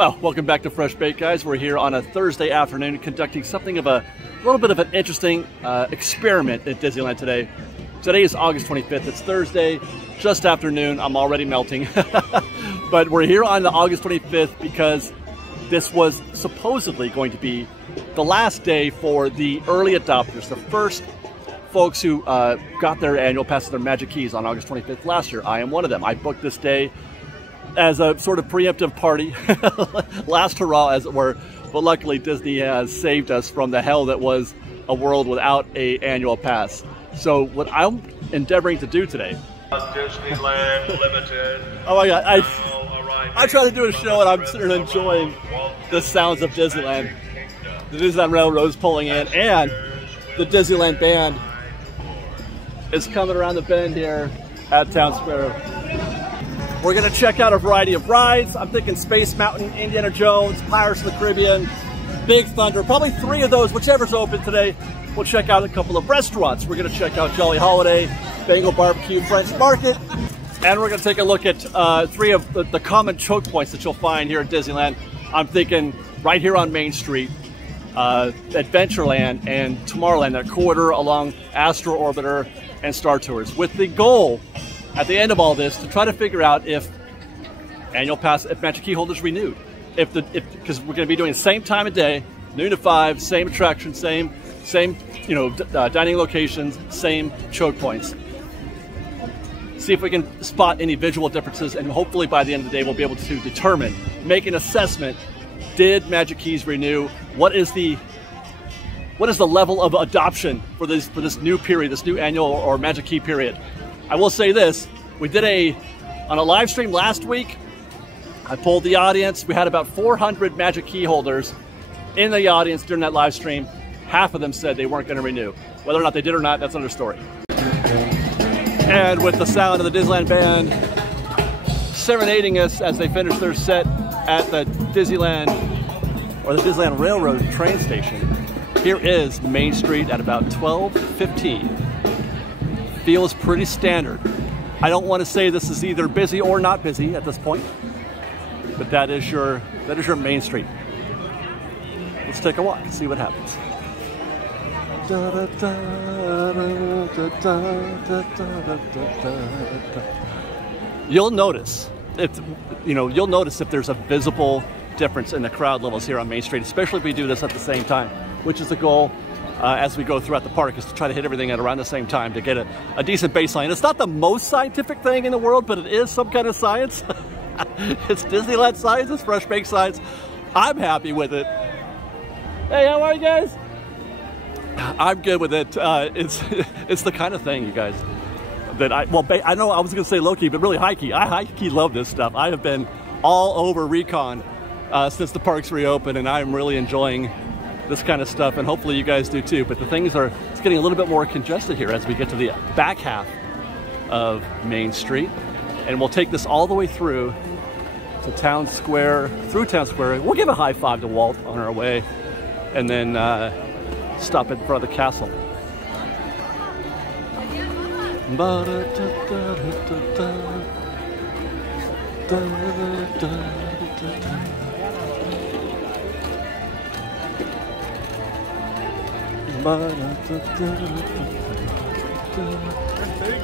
Well, welcome back to Fresh Bake, guys. We're here on a Thursday afternoon conducting something of a little bit of an interesting experiment at Disneyland today. Today is August 25th. It's Thursday, just afternoon. I'm already melting. But we're here on the August 25th because this was supposedly going to be the last day for the early adopters, the first folks who got their annual passes, their magic keys on August 25th last year. I am one of them. I booked this day as a sort of preemptive party, last hurrah as it were, but luckily Disney has saved us from the hell that was a world without an annual pass. So what I'm endeavoring to do today, Disneyland Limited. Oh my God, I try to do a show and I'm sitting there enjoying the sounds of Disneyland. The Disneyland Railroad is pulling in and the Disneyland band is coming around the bend here at Town Square. We're gonna check out a variety of rides. I'm thinking Space Mountain, Indiana Jones, Pirates of the Caribbean, Big Thunder, probably 3 of those, whichever's open today. We'll check out a couple of restaurants. We're gonna check out Jolly Holiday, Bengal Barbecue, French Market, and we're gonna take a look at 3 of the common choke points that you'll find here at Disneyland. I'm thinking right here on Main Street, Adventureland and Tomorrowland, that corridor along Astro Orbiter and Star Tours, with the goal at the end of all this to try to figure out if annual pass, if magic key holders renewed, because we're going to be doing the same time of day, noon to 5, same attraction, same dining locations, same choke points. See if we can spot any visual differences, and hopefully by the end of the day we'll be able to determine, make an assessment. Did magic keys renew? What is the level of adoption for this new period, this new annual or magic key period? I will say this, we did on a live stream last week, I polled the audience. We had about 400 magic key holders in the audience during that live stream. Half of them said they weren't gonna renew. Whether or not they did or not, that's another story. And with the sound of the Disneyland band serenading us as they finish their set at the Disneyland, or the Disneyland Railroad train station, here is Main Street at about 12:15. Feels pretty standard. I don't want to say this is either busy or not busy at this point, but that is your Main Street. Let's take a walk and see what happens. You'll notice if there's a visible difference in the crowd levels here on Main Street, especially if we do this at the same time, which is the goal. As we go throughout the park, is to try to hit everything at around the same time to get a decent baseline. It's not the most scientific thing in the world, but it is some kind of science. It's Disneyland science, it's Fresh Bake science. I'm happy with it. Hey, how are you guys? I'm good with it. It's the kind of thing, you guys, that I know I was gonna say low-key, but really high-key. I high-key love this stuff. I have been all over Recon since the parks reopened, and I'm really enjoying this kind of stuff, and hopefully you guys do too. But it's getting a little bit more congested here as we get to the back half of Main Street, and we'll take this all the way through to Town Square, We'll give a high five to Walt on our way, and then stop in front of the castle.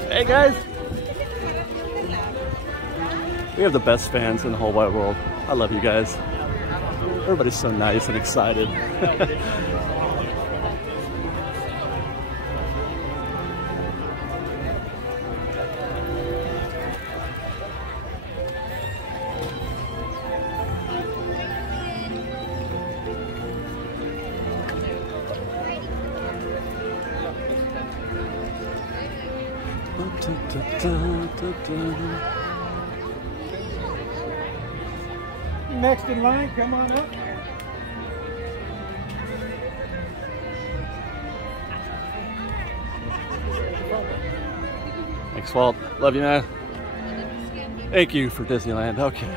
Hey guys! We have the best fans in the whole wide world. I love you guys. Everybody's so nice and excited. Next in line, come on up. Thanks, Walt. Love you, man. Thank you for Disneyland. Okay.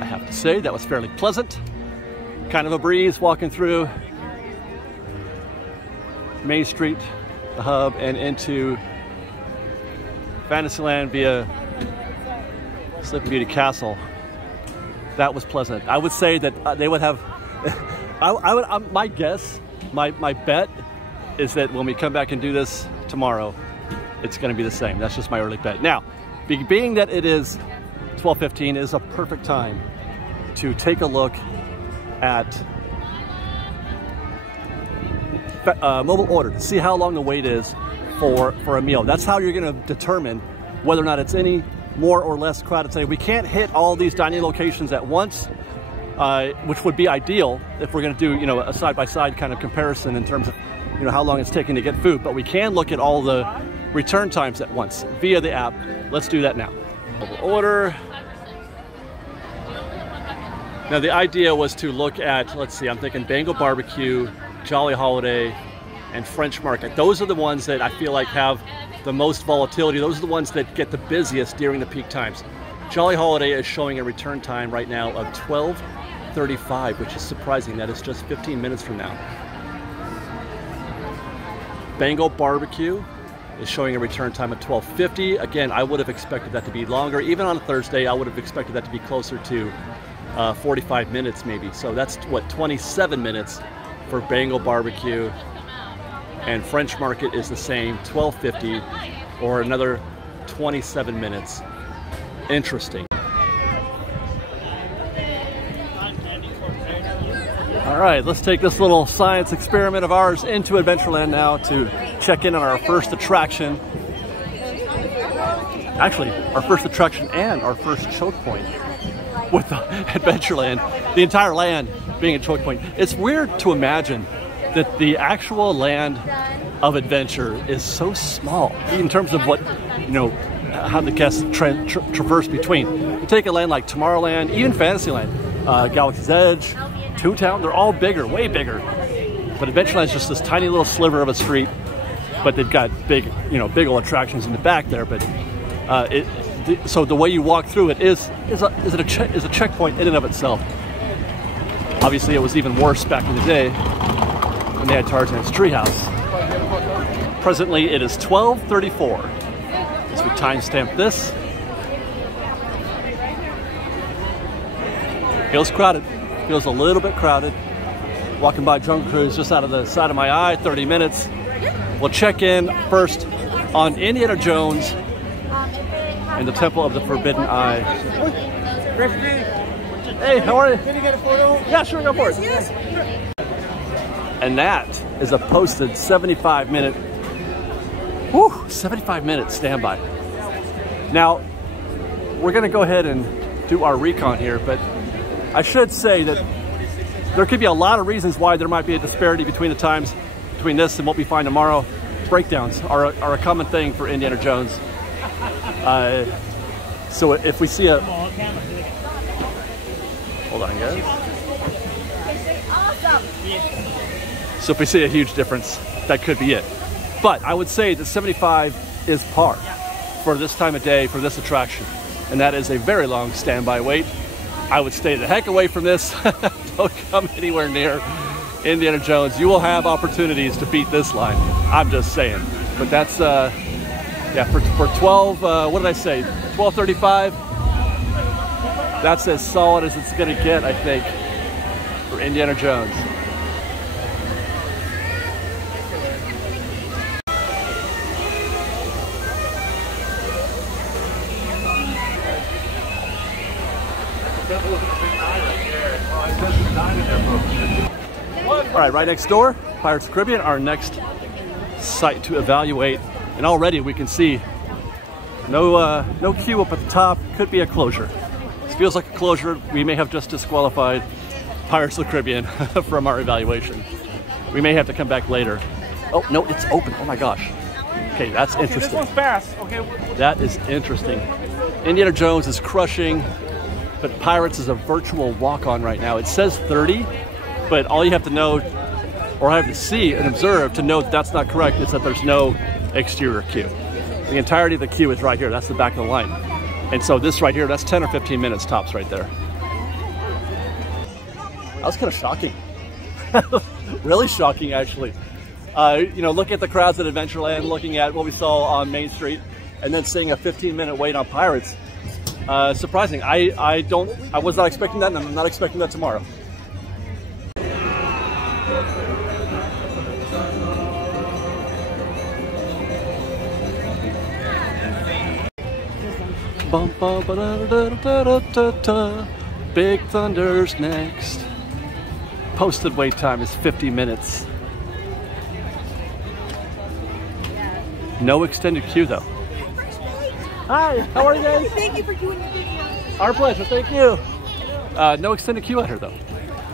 I have to say that was fairly pleasant. Kind of a breeze walking through Main Street, the hub, and into Fantasyland via Sleeping Beauty Castle. That was pleasant. I would say that they would have, my guess, my bet is that when we come back and do this tomorrow, it's going to be the same. That's just my early bet. Now, being that it is 12:15 is a perfect time to take a look at mobile order to see how long the wait is for a meal. That's how you're going to determine whether or not it's any more or less crowded today. We can't hit all these dining locations at once, which would be ideal if we're going to do, you know, a side-by-side kind of comparison in terms of, you know, how long it's taking to get food. But we can look at all the return times at once via the app. Let's do that now. Mobile order. Now the idea was to look at, let's see, I'm thinking Bengal Barbecue, Jolly Holiday, and French Market. Those are the ones that I feel like have the most volatility. Those are the ones that get the busiest during the peak times. Jolly Holiday is showing a return time right now of 12:35, which is surprising. That is just 15 minutes from now. Bengal Barbecue is showing a return time of 12:50. Again, I would have expected that to be longer. Even on a Thursday, I would have expected that to be closer to 45 minutes maybe. So that's what, 27 minutes for Bengal Barbecue. And French Market is the same, 12:50, or another 27 minutes. Interesting. All right, let's take this little science experiment of ours into Adventureland now to check in on our first attraction. Actually, our first attraction and our first choke point with Adventureland, the entire land being a choke point. It's weird to imagine that the actual land of adventure is so small in terms of what, you know, how the guests traverse between. You take a land like Tomorrowland, even Fantasyland, Galaxy's Edge, Toontown, they're all bigger, way bigger. But Adventureland is just this tiny little sliver of a street, but they've got big, you know, big old attractions in the back there. But so the way you walk through it is a checkpoint in and of itself. Obviously, it was even worse back in the day when they had Tarzan's treehouse. Presently, it is 12:34. As we timestamp this, feels crowded. Feels a little bit crowded. Walking by Jungle Cruise just out of the side of my eye, 30 minutes. We'll check in first on Indiana Jones and the Temple of the Forbidden Eye. Hey, how are you? Can you get a photo? Yeah, sure, go for it. Yes. And that is a posted 75-minute standby. Now, we're gonna go ahead and do our recon here, but I should say that there could be a lot of reasons why there might be a disparity between the times between this and what we find tomorrow. Breakdowns are a common thing for Indiana Jones. So if we see a... Hold on, guys. So if we see a huge difference, that could be it. But I would say that 75 is par for this time of day, for this attraction. And that is a very long standby wait. I would stay the heck away from this. Don't come anywhere near Indiana Jones. You will have opportunities to beat this line. I'm just saying. But that's, yeah, for 12, what did I say? 12:35. That's as solid as it's gonna get, I think, for Indiana Jones. All right, right next door, Pirates of the Caribbean, our next site to evaluate. And already we can see no queue up at the top. Could be a closure. This feels like a closure. We may have just disqualified Pirates of the Caribbean from our evaluation. We may have to come back later. Oh, no, it's open. Oh my gosh. Okay, that's interesting. This one's fast. Okay. That is interesting. Indiana Jones is crushing, but Pirates is a virtual walk-on right now. It says 30, but all you have to know, or have to see and observe to know that that's not correct, is that there's no exterior queue. The entirety of the queue is right here. That's the back of the line. And so this right here, that's 10 or 15 minutes tops right there. That was kind of shocking. Really shocking, actually. You know, looking at the crowds at Adventureland, looking at what we saw on Main Street, and then seeing a 15-minute wait on Pirates. Surprising. I was not expecting that, and I'm not expecting that tomorrow. Bum, bum, ba, da, da, da, da, da, da. Big Thunder's next. Posted wait time is 50 minutes. No extended queue though. Hi, how are you guys? Thank you for doing the video. Our pleasure, thank you. No extended queue out here though.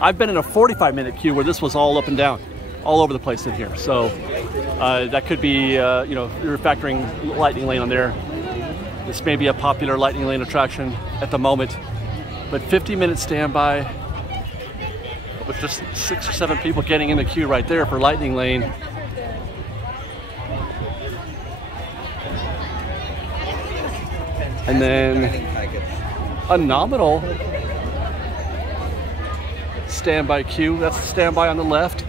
I've been in a 45-minute queue where this was all up and down, all over the place in here. So that could be, you know, you're factoring Lightning Lane on there. This may be a popular Lightning Lane attraction at the moment, but 50-minute standby with just 6 or 7 people getting in the queue right there for Lightning Lane. And then a nominal standby queue. That's standby on the left.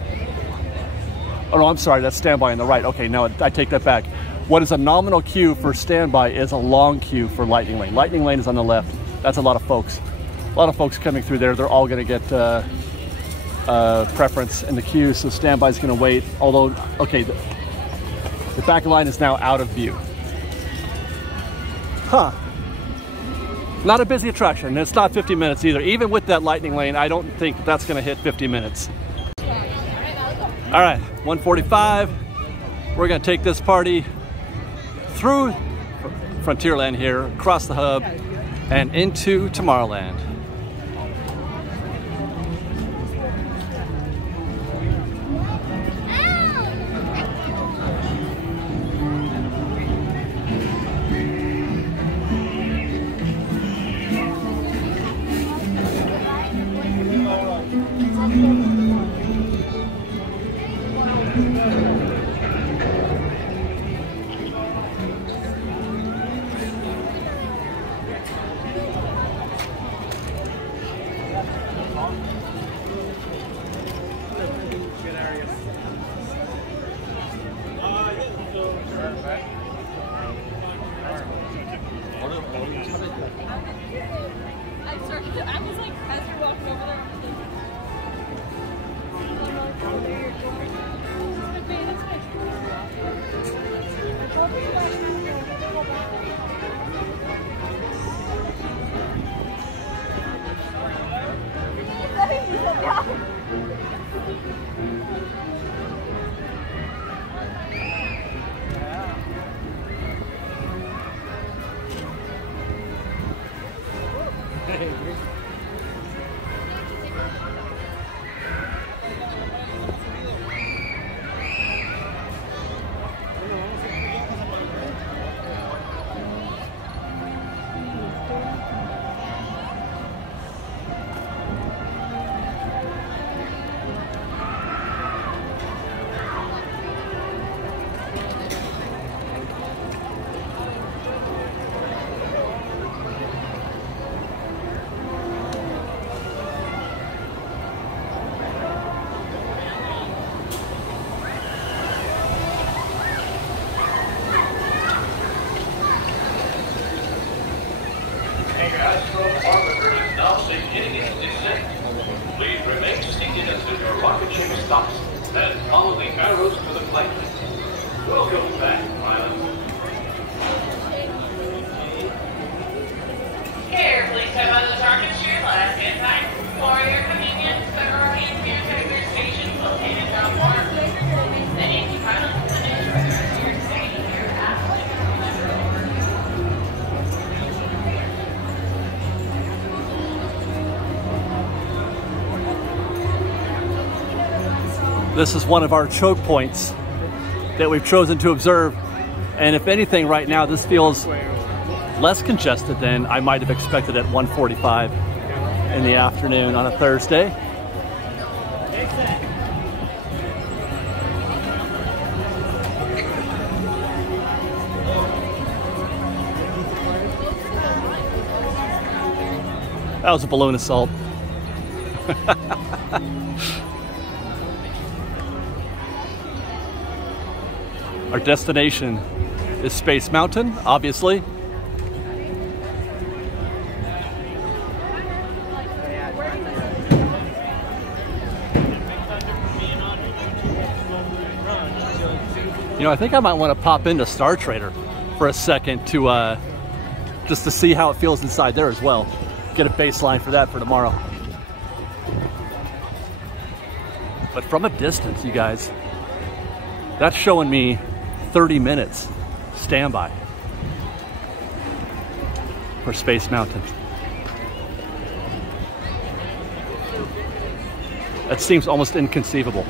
Oh no, I'm sorry, that's standby on the right. Okay, no, I take that back. What is a nominal queue for standby is a long queue for Lightning Lane. Lightning Lane is on the left. That's a lot of folks. A lot of folks coming through there. They're all going to get preference in the queue, so standby is going to wait. Although, okay, the back line is now out of view. Huh. Not a busy attraction. It's not 50 minutes either. Even with that Lightning Lane, I don't think that's going to hit 50 minutes. All right, 1:45. We're going to take this party through Frontierland here, across the hub, and into Tomorrowland. I was like, as you're walking over there. Please remain seated until your rocket ship stops and follow the arrows to the flight. Welcome back, pilots. Here, please step on the target to your left hand side. For your convenience, there are 8 caretaker stations located downward. The Navy pilots and instructors here stay here after This is one of our choke points that we've chosen to observe. And if anything, right now, this feels less congested than I might have expected at 1:45 in the afternoon on a Thursday. That was a balloon assault. Our destination is Space Mountain, obviously. You know, I think I might want to pop into Star Trader for a second to just to see how it feels inside there as well. Get a baseline for that for tomorrow. But from a distance, you guys, that's showing me 30 minutes standby for Space Mountain. That seems almost inconceivable.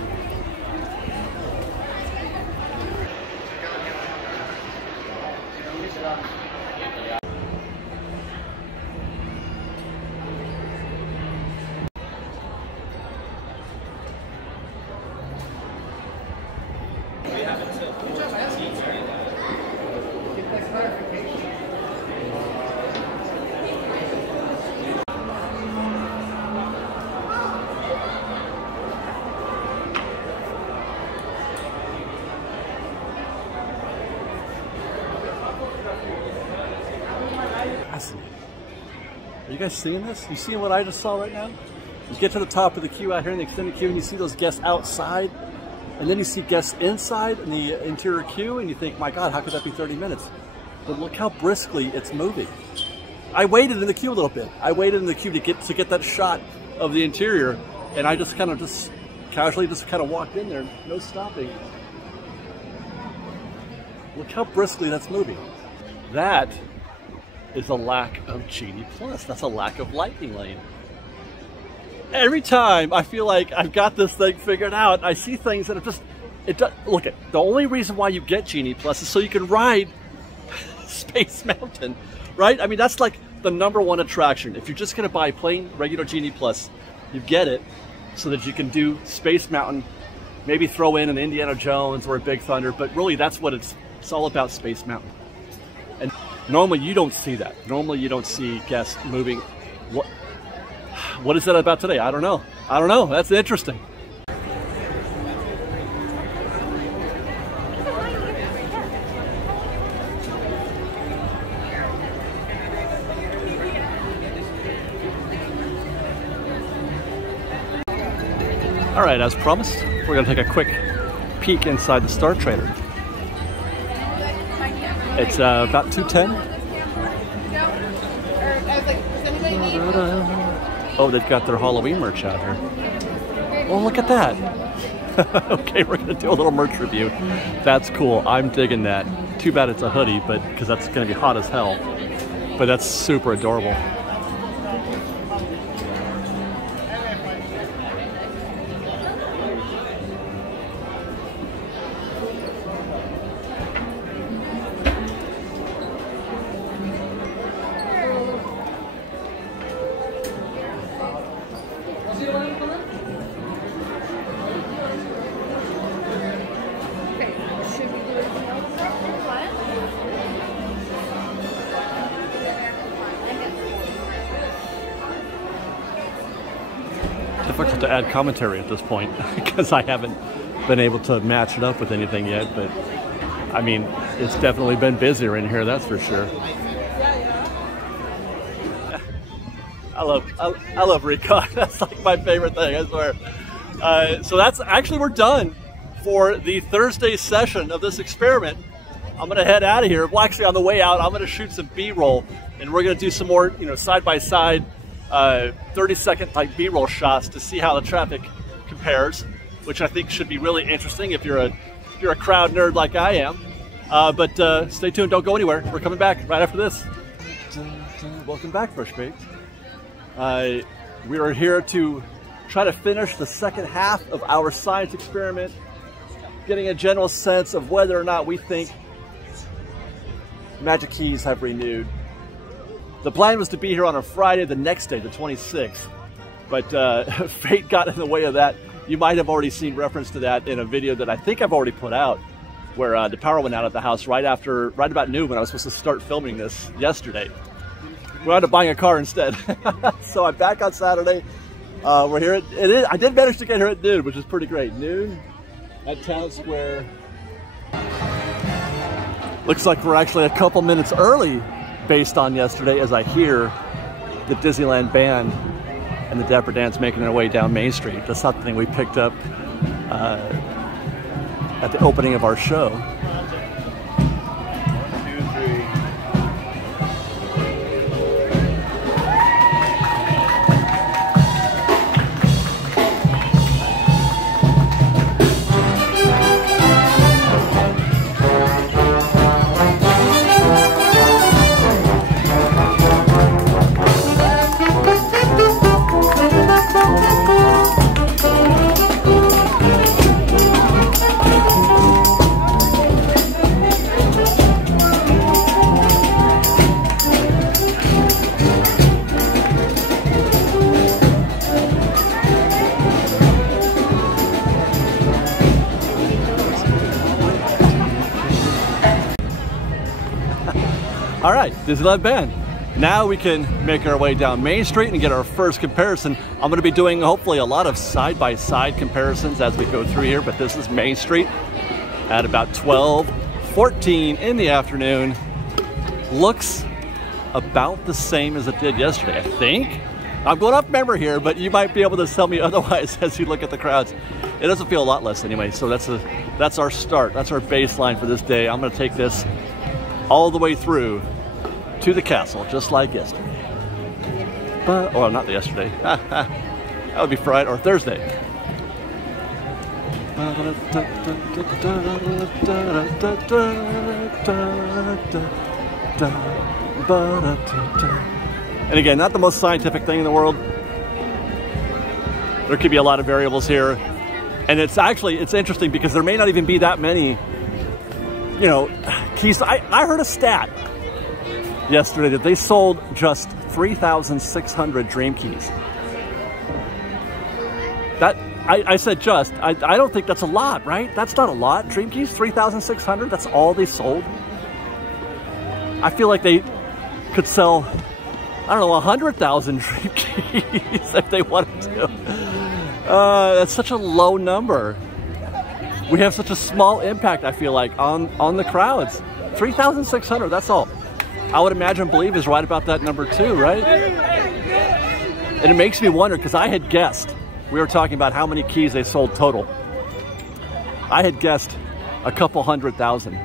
Are you guys seeing this? You seeing what I just saw right now? You get to the top of the queue out here in the extended queue and you see those guests outside, and then you see guests inside in the interior queue and you think, my God, how could that be 30 minutes? But look how briskly it's moving. I waited in the queue a little bit. I waited in the queue to get that shot of the interior, and I just casually walked in there, no stopping. Look how briskly that's moving. That is a lack of Genie Plus. That's a lack of lightning lane. Every time I feel like I've got this thing figured out, I see things that are just, look at, the only reason why you get Genie Plus is so you can ride Space Mountain, right? I mean, that's like the #1 attraction. If you're just gonna buy plain regular Genie Plus, you get it so that you can do Space Mountain, maybe throw in an Indiana Jones or a Big Thunder, but really that's what it's all about, Space Mountain. And normally you don't see that. Normally you don't see guests moving. What is that about today? I don't know. I don't know. That's interesting. All right, as promised, we're going to take a quick peek inside the Star Trader. It's about 2:10. Oh, they've got their Halloween merch out here. Oh, look at that. Okay, we're going to do a little merch review. That's cool. I'm digging that. Too bad it's a hoodie, but because that's going to be hot as hell. But that's super adorable. Difficult to add commentary at this point because I haven't been able to match it up with anything yet, but I mean, it's definitely been busier in here, that's for sure. I love recon. That's like my favorite thing, I swear. So that's actually, we're done for the Thursday session of this experiment. I'm gonna head out of here. Well, actually, on the way out, I'm gonna shoot some B-roll, and we're gonna do some more, side-by-side 30-second type B-roll shots to see how the traffic compares, which I think should be really interesting if you're a crowd nerd like I am. But stay tuned, don't go anywhere. We're coming back right after this. Welcome back, Fresh Baked. We are here to try to finish the second half of our science experiment, getting a general sense of whether or not we think Magic Keys have renewed. The plan was to be here on a Friday, the next day, the 26th, but fate got in the way of that. You might have already seen reference to that in a video that I think I've already put out, where the power went out at the house right about noon when I was supposed to start filming this yesterday. We wound up buying a car instead. So I'm back on Saturday. We're here I did manage to get here at noon, which is pretty great. Noon at Town Square. Looks like we're actually a couple minutes early based on yesterday, as I hear the Disneyland band and the Dapper Dans making their way down Main Street. That's something we picked up at the opening of our show. All right, Disneyland band. Now we can make our way down Main Street and get our first comparison. I'm gonna be doing hopefully a lot of side-by-side comparisons as we go through here, but this is Main Street at about 12:14 in the afternoon. Looks about the same as it did yesterday, I think. I'm going off memory here, but you might be able to tell me otherwise as you look at the crowds. It doesn't feel a lot less anyway, so that's our start. That's our baseline for this day. I'm gonna take this all the way through to the castle, just like yesterday. Or not yesterday. That would be Friday or Thursday. And again, not the most scientific thing in the world. There could be a lot of variables here. And it's interesting because there may not even be that many, you know, keys. I heard a stat yesterday that they sold just 3,600 Dream Keys. That I said just. I don't think that's a lot, right? That's not a lot. Dream Keys, 3,600. That's all they sold. I feel like they could sell, I don't know, 100,000 Dream Keys if they wanted to. That's such a low number. We have such a small impact, I feel like, on the crowds. 3,600, that's all. I would imagine Believe is right about that number too, right? And it makes me wonder, because I had guessed, we were talking about how many keys they sold total. I had guessed a couple 100,000.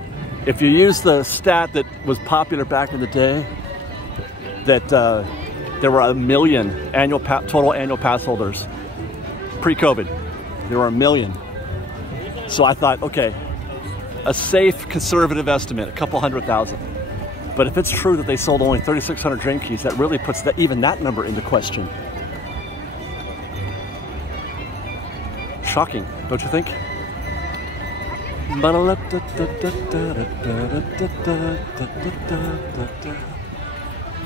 If you use the stat that was popular back in the day, that there were 1 million total annual pass holders pre-COVID. There were 1 million. So I thought, okay, a safe conservative estimate, a couple 100,000. But if it's true that they sold only 3,600 Dream Keys, that really puts even that number into question. Shocking, don't you think?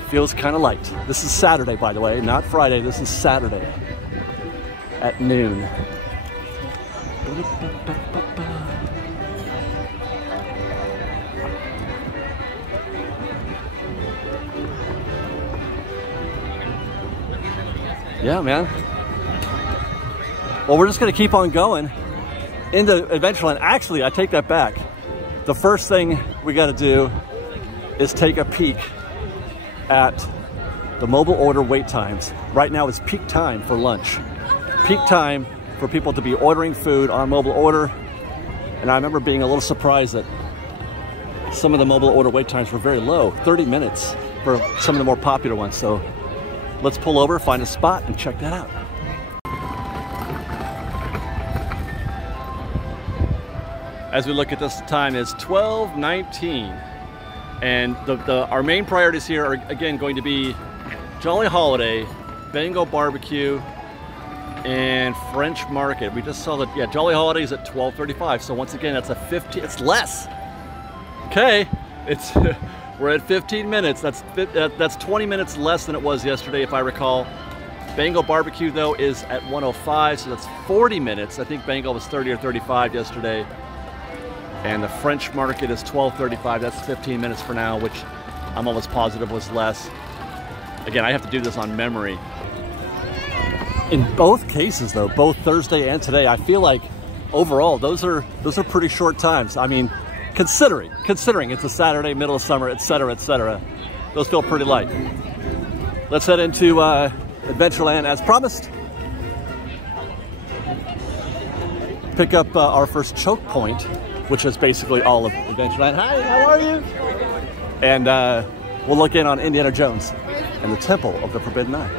Feels kind of light. This is Saturday, by the way, not Friday. This is Saturday at noon. Yeah, man. Well, we're just going to keep on going into Adventureland. Actually, I take that back. The first thing we got to do is take a peek at the mobile order wait times. Right now is peak time for lunch. Peak time for people to be ordering food on mobile order. And I remember being a little surprised that some of the mobile order wait times were very low, 30 minutes for some of the more popular ones. So let's pull over, find a spot, and check that out. As we look at this, time is 12:19, and our main priorities here are again going to be Jolly Holiday, Bengal Barbecue, and French Market. We just saw that, yeah, Jolly Holiday is at 12:35. So once again, that's a 50. It's less. Okay, we're at 15 minutes. That's 20 minutes less than it was yesterday, if I recall. Bengal Barbecue though is at 1:05, so that's 40 minutes. I think Bengal was 30 or 35 yesterday. And the French Market is 12:35. That's 15 minutes for now, which I'm almost positive was less. Again, I have to do this on memory. In both cases though, both Thursday and today, I feel like overall those are pretty short times. I mean, considering it's a Saturday, middle of summer, etc., etc., those feel pretty light. Let's head into Adventureland as promised. Pick up our first choke point, which is basically all of Adventureland. Hi, how are you? And we'll look in on Indiana Jones and the Temple of the Forbidden Eye.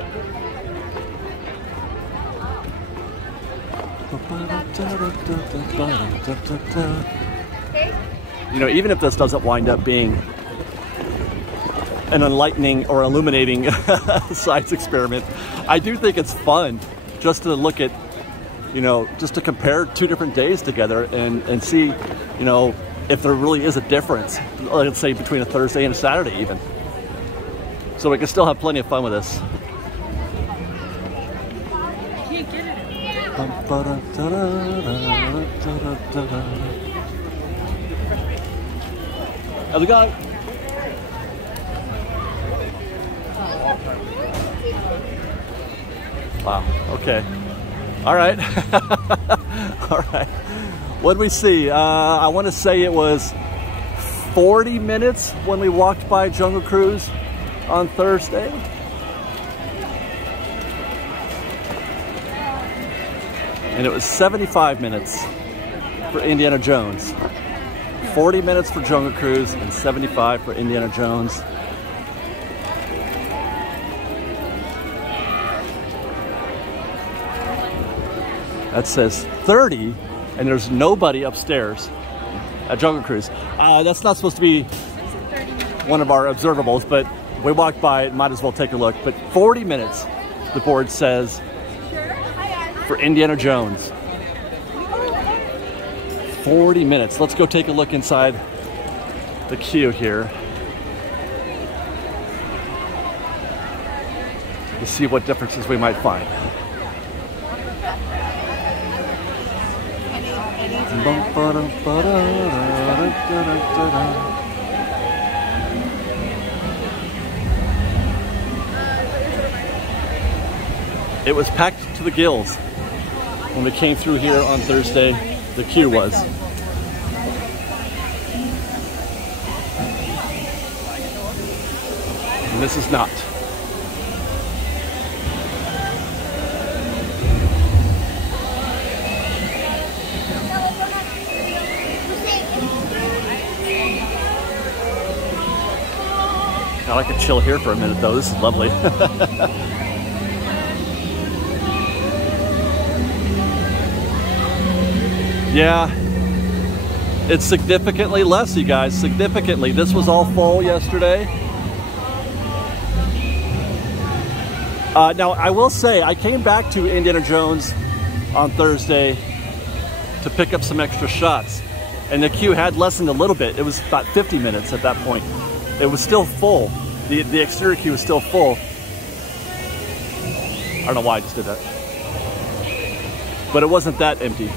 You know, even if this doesn't wind up being an enlightening or illuminating science experiment, I do think it's fun just to look at, you know, just to compare two different days together and see, you know, if there really is a difference, let's say between a Thursday and a Saturday even. So we can still have plenty of fun with this. How's it going? Wow, okay. All right. All right. What did we see? I want to say it was 40 minutes when we walked by Jungle Cruise on Thursday. And it was 75 minutes for Indiana Jones. 40 minutes for Jungle Cruise and 75 for Indiana Jones. That says 30, and there's nobody upstairs at Jungle Cruise. That's not supposed to be one of our observables, but we walked by it, might as well take a look. But 40 minutes, the board says, for Indiana Jones. 40 minutes. Let's go take a look inside the queue here to see what differences we might find. It was packed to the gills when we came through here on Thursday. The queue was. And this is not. I could chill here for a minute though. This is lovely. Yeah, it's significantly less, you guys, significantly. This was all full yesterday. Now, I will say, I came back to Indiana Jones on Thursday to pick up some extra shots, and the queue had lessened a little bit. It was about 50 minutes at that point. It was still full. The exterior queue was still full. I don't know why I just did that. But it wasn't that empty.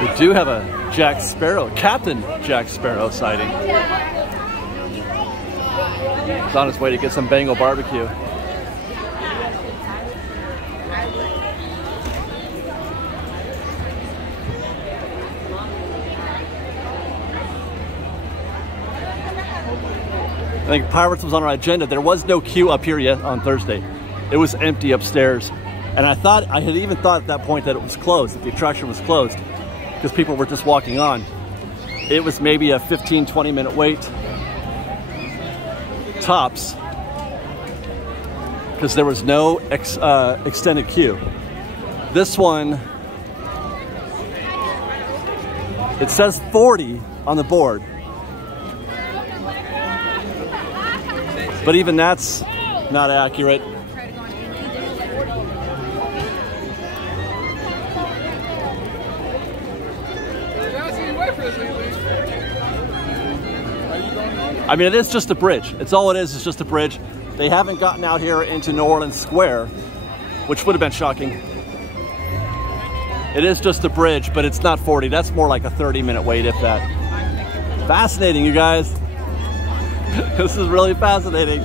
We do have a Jack Sparrow, Captain Jack Sparrow sighting. He's on his way to get some Bengal barbecue. I think Pirates was on our agenda. There was no queue up here yet on Thursday. It was empty upstairs. And I had even thought at that point that it was closed, that the attraction was closed, because people were just walking on. It was maybe a 15-20 minute wait, tops, because there was no extended queue. This one, it says 40 on the board, but even that's not accurate. I mean, it is just a bridge. It's all it is just a bridge. They haven't gotten out here into New Orleans Square, which would have been shocking. It is just a bridge, but it's not 40. That's more like a 30-minute wait, if that. Fascinating, you guys. This is really fascinating.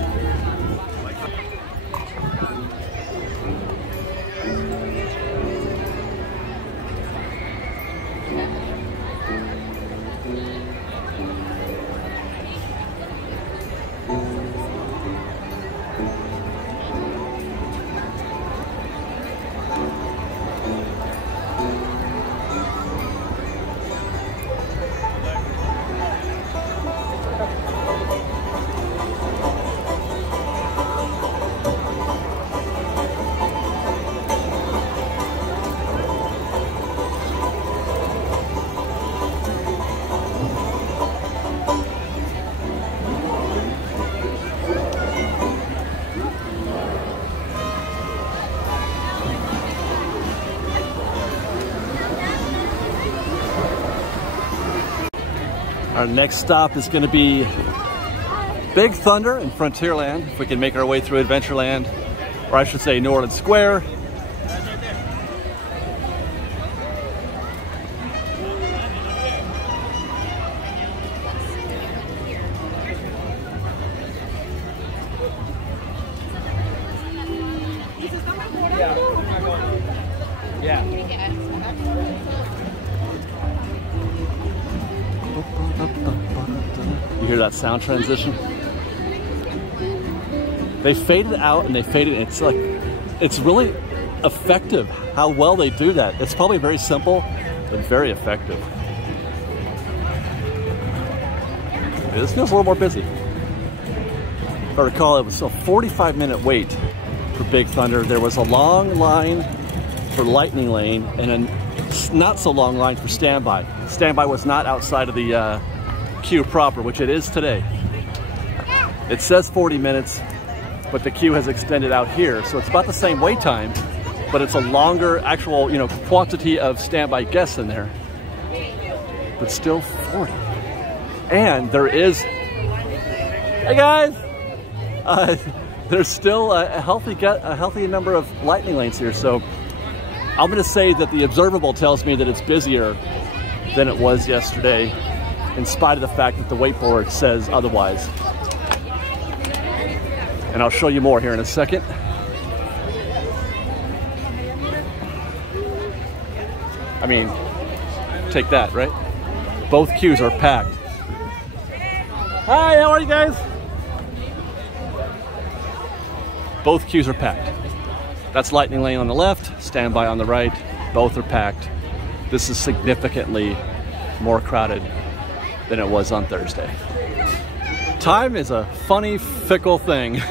Our next stop is going to be Big Thunder in Frontierland, if we can make our way through Adventureland, or I should say New Orleans Square. You hear that sound transition? They fade it out and they fade it. It's like, it's really effective how well they do that. It's probably very simple, but very effective. This feels a little more busy. If I recall, it was a 45-minute wait for Big Thunder. There was a long line for Lightning Lane and a not so long line for Standby. Standby was not outside of the queue proper, which it is today. It says 40 minutes, but the queue has extended out here, so it's about the same wait time, but it's a longer actual, you know, quantity of standby guests in there, but still 40. And there is, hey guys, there's still a healthy number of Lightning lanes here, so I'm going to say that the observable tells me that it's busier than it was yesterday, in spite of the fact that the wait board says otherwise. And I'll show you more here in a second. I mean, take that, right? Both queues are packed. Hi, how are you guys? Both queues are packed. That's Lightning Lane on the left, Standby on the right. Both are packed. This is significantly more crowded than it was on Thursday. Time is a funny, fickle thing.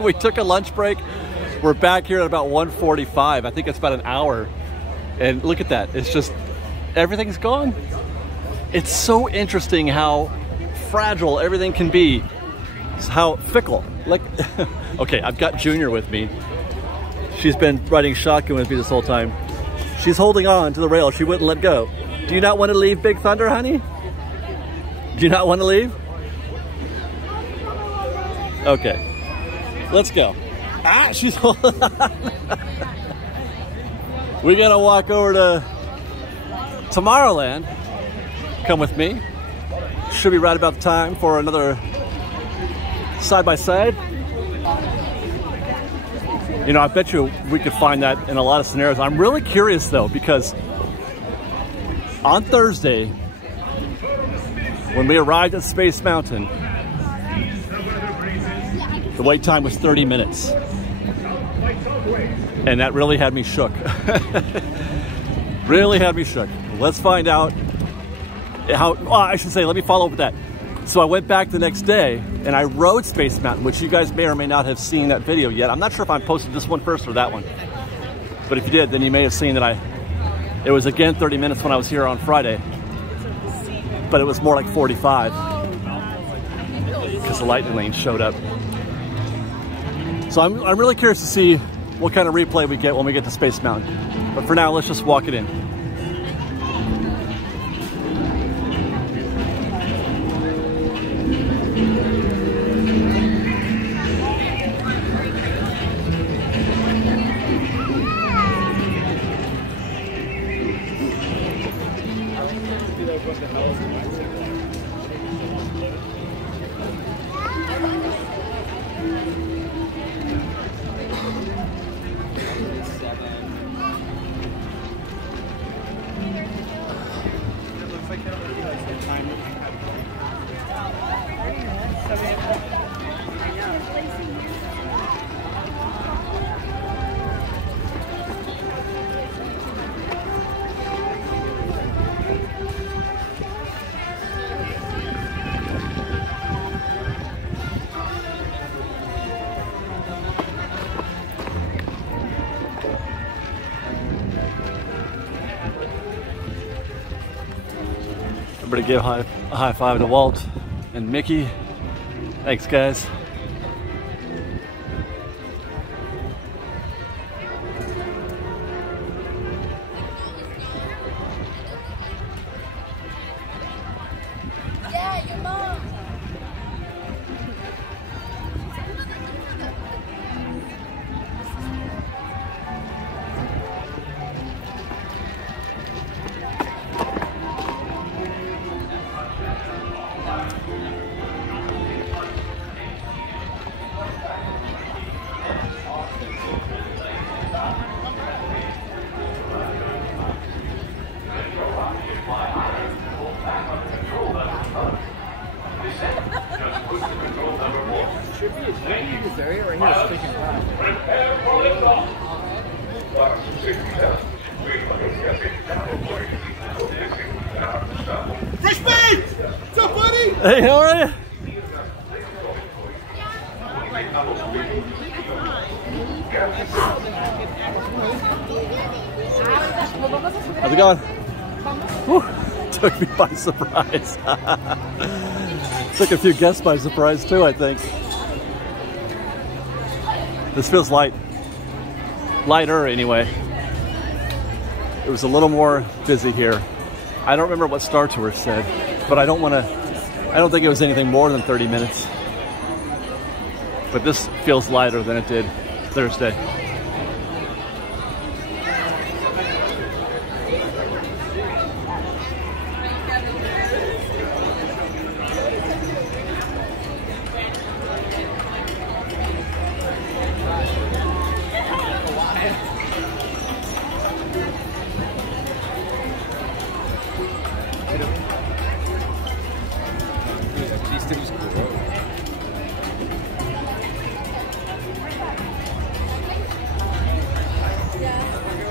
We took a lunch break. We're back here at about 1:45. I think it's about an hour. And look at that. It's just, everything's gone. It's so interesting how fragile everything can be. It's how fickle. Like, okay, I've got Junior with me. She's been riding shotgun with me this whole time. She's holding on to the rail. She wouldn't let go. Do you not want to leave Big Thunder, honey? Do you not want to leave? Okay, let's go. Ah, she's holding on. We gotta walk over to Tomorrowland. Come with me. Should be right about the time for another side-by-side. You know, I bet you we could find that in a lot of scenarios. I'm really curious though, because on Thursday, when we arrived at Space Mountain, the wait time was 30 minutes. And that really had me shook. Really had me shook. Let's find out how, well, I should say, let me follow up with that. So I went back the next day and I rode Space Mountain, which you guys may or may not have seen that video yet. I'm not sure if I posted this one first or that one. But if you did, then you may have seen that it was again 30 minutes when I was here on Friday. But it was more like 45 because the Lightning Lane showed up. So I'm really curious to see what kind of replay we get when we get to Space Mountain. But for now, let's just walk it in. Everybody give a high five to Walt and Mickey. Thanks, guys. This area right here is taking time. Prepare for liftoff. Fresh meat! What's up, buddy? Hey, how are you? How's it going? Whew. Took me by surprise. Took a few guests by surprise too, I think. This feels light. Lighter anyway. It was a little more busy here. I don't remember what Star Tours said, but I don't think it was anything more than 30 minutes. But this feels lighter than it did Thursday.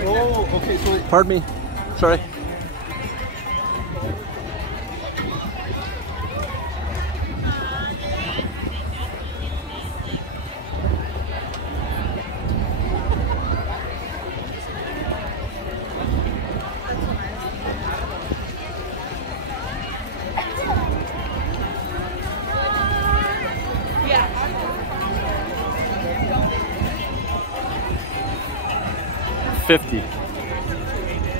Oh, okay, so Pardon me. Sorry. Yeah. 50.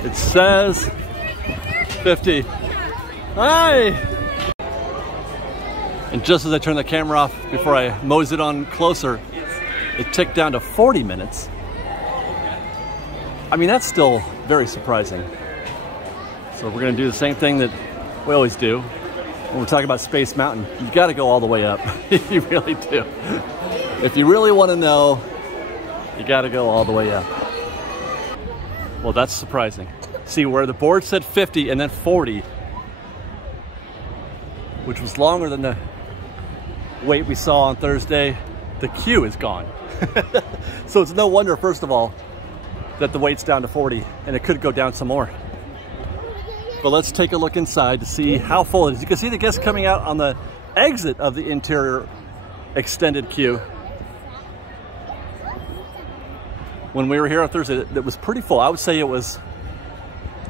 It says 50. Hi! And just as I turned the camera off before I moseyed on closer, it ticked down to 40 minutes. I mean, that's still very surprising. So we're gonna do the same thing that we always do when we're talking about Space Mountain. You've got to go all the way up. You really do. If you really want to know, you got to go all the way up. Well, that's surprising. See, where the board said 50 and then 40, which was longer than the wait we saw on Thursday, the queue is gone. So it's no wonder, first of all, that the wait's down to 40, and it could go down some more. But let's take a look inside to see how full it is. You can see the guests coming out on the exit of the interior extended queue. When we were here on Thursday, it was pretty full. I would say it was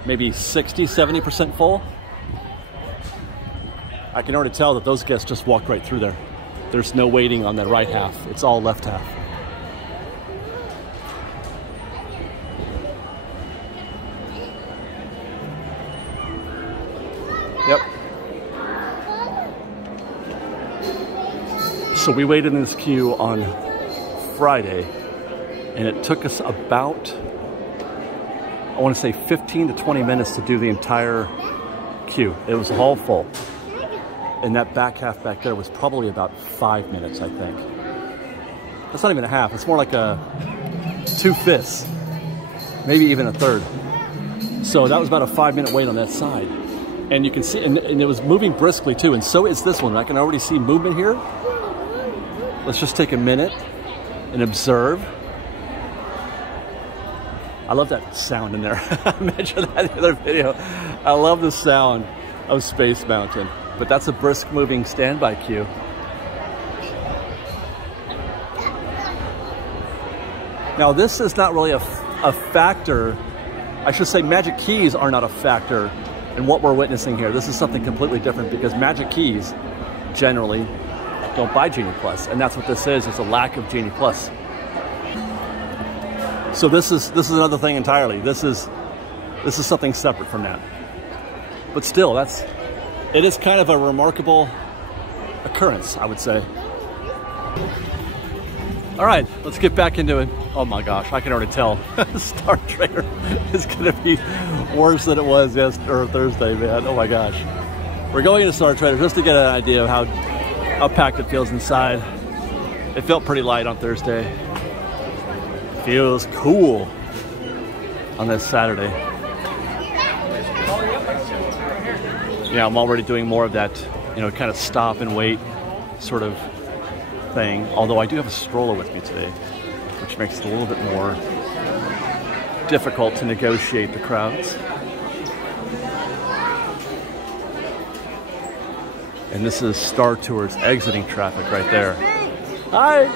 maybe 60, 70% full. I can already tell that those guests just walked right through there. There's no waiting on that right half. It's all left half. Yep. So we waited in this queue on Friday, and it took us about, I want to say 15 to 20 minutes to do the entire queue. It was all full. And that back half back there was probably about 5 minutes, I think. That's not even a half. It's more like a 2/5, maybe even a third. So that was about a 5-minute wait on that side. And you can see, and it was moving briskly too, and so is this one. I can already see movement here. Let's just take a minute and observe. I love that sound in there. I mentioned that in the other video. I love the sound of Space Mountain. But that's a brisk moving standby queue. Now this is not really a factor. I should say Magic Keys are not a factor in what we're witnessing here. This is something completely different because Magic Keys generally don't buy Genie Plus, and that's what this is. It's a lack of Genie Plus. So this is another thing entirely. This is something separate from that. But still, it is kind of a remarkable occurrence, I would say. All right, let's get back into it. Oh my gosh, I can already tell. Star Trader is gonna be worse than it was yesterday or Thursday, man. Oh my gosh. We're going into Star Trader just to get an idea of how packed it feels inside. It felt pretty light on Thursday. Feels cool on this Saturday. Yeah, I'm already doing more of that, kind of stop and wait sort of thing, although I do have a stroller with me today, which makes it a little bit more difficult to negotiate the crowds. And this is Star Tours exiting traffic right there. Hi!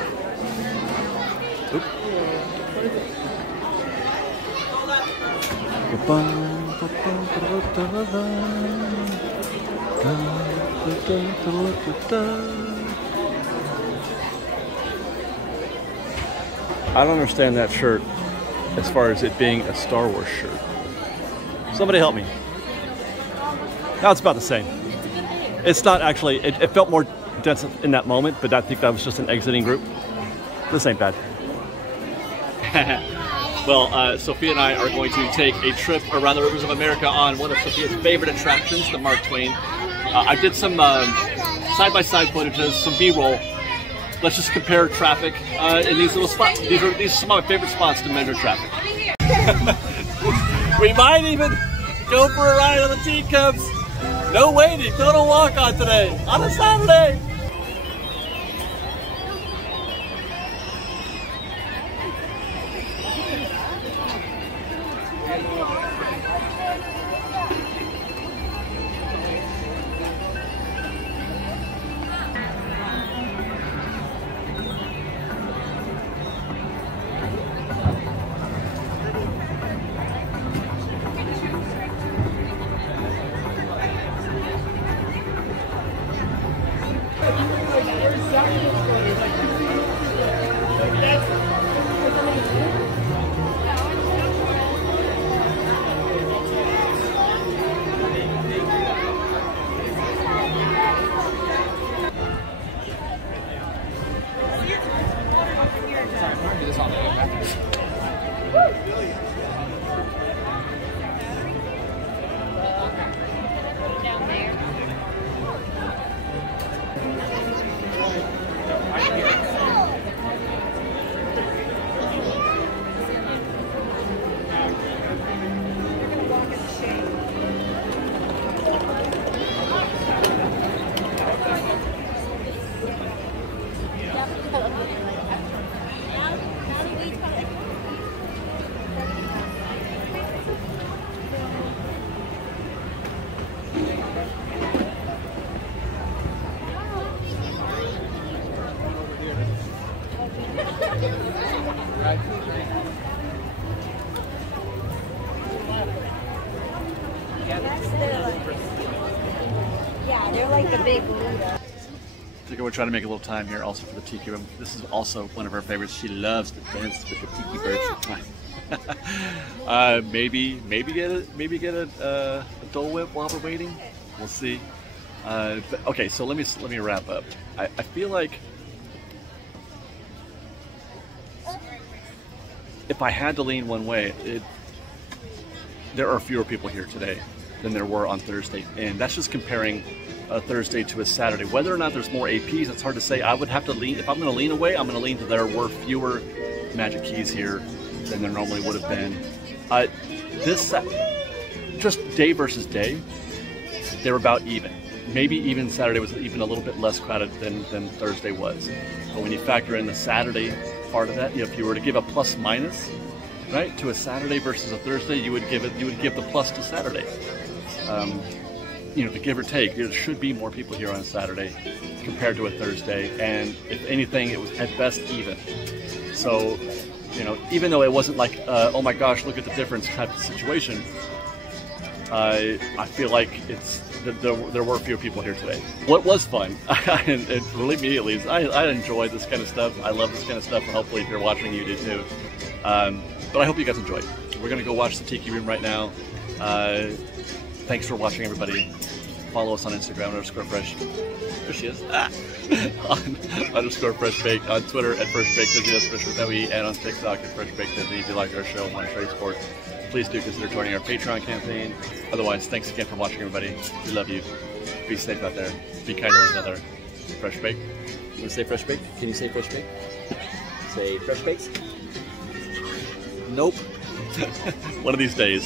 Oop. I don't understand that shirt as far as it being a Star Wars shirt. Somebody help me. Now it's about the same. It's not actually, it felt more dense in that moment, but I think that was just an exiting group. This ain't bad. Well, Sophia and I are going to take a trip around the rivers of America on one of Sophia's favorite attractions, the Mark Twain. I did some side-by-side footages, some B-roll. Let's just compare traffic in these little spots. These are some of my favorite spots to measure traffic. We might even go for a ride on the teacups. No waiting, total walk-on today, on a Saturday. Yeah, they're like the big Luda. So we're trying to make a little time here also for the tiki room. This is also one of her favorites. She loves to dance with the tiki birds. Maybe get a Dole Whip while we're waiting. We'll see. But, okay, so let me wrap up. I feel like if I had to lean one way, there are fewer people here today than there were on Thursday, and that's just comparing a Thursday to a Saturday. Whether or not there's more APs, it's hard to say. I would have to lean, if I'm going to lean away, I'm going to lean to there were fewer Magic Keys here than there normally would have been. Just day versus day, they were about even. Maybe even Saturday was even a little bit less crowded than Thursday was. But when you factor in the Saturday part of that, if you were to give a plus minus, right, to a Saturday versus a Thursday, you would give the plus to Saturday. To give or take, there should be more people here on a Saturday compared to a Thursday, and if anything, it was at best even. So, even though it wasn't like, oh my gosh, look at the difference type of situation, I feel like there were fewer people here today. What was fun, and for me at least, I enjoy this kind of stuff. I love this kind of stuff, and hopefully if you're watching, you do too. But I hope you guys enjoyed. We're going to go watch the Tiki Room right now. Thanks for watching, everybody. Follow us on Instagram, _fresh. There she is. On _freshbaked. On Twitter at freshbaked Disney, that's fresh with OE, and on TikTok at freshbaked Disney. If you like our show and want to show you sports, please do consider joining our Patreon campaign. Otherwise, thanks again for watching, everybody. We love you. Be safe out there. Be kind to one another. Fresh baked. You want to say fresh baked? Can you say fresh baked? Say fresh baked? Nope. One of these days.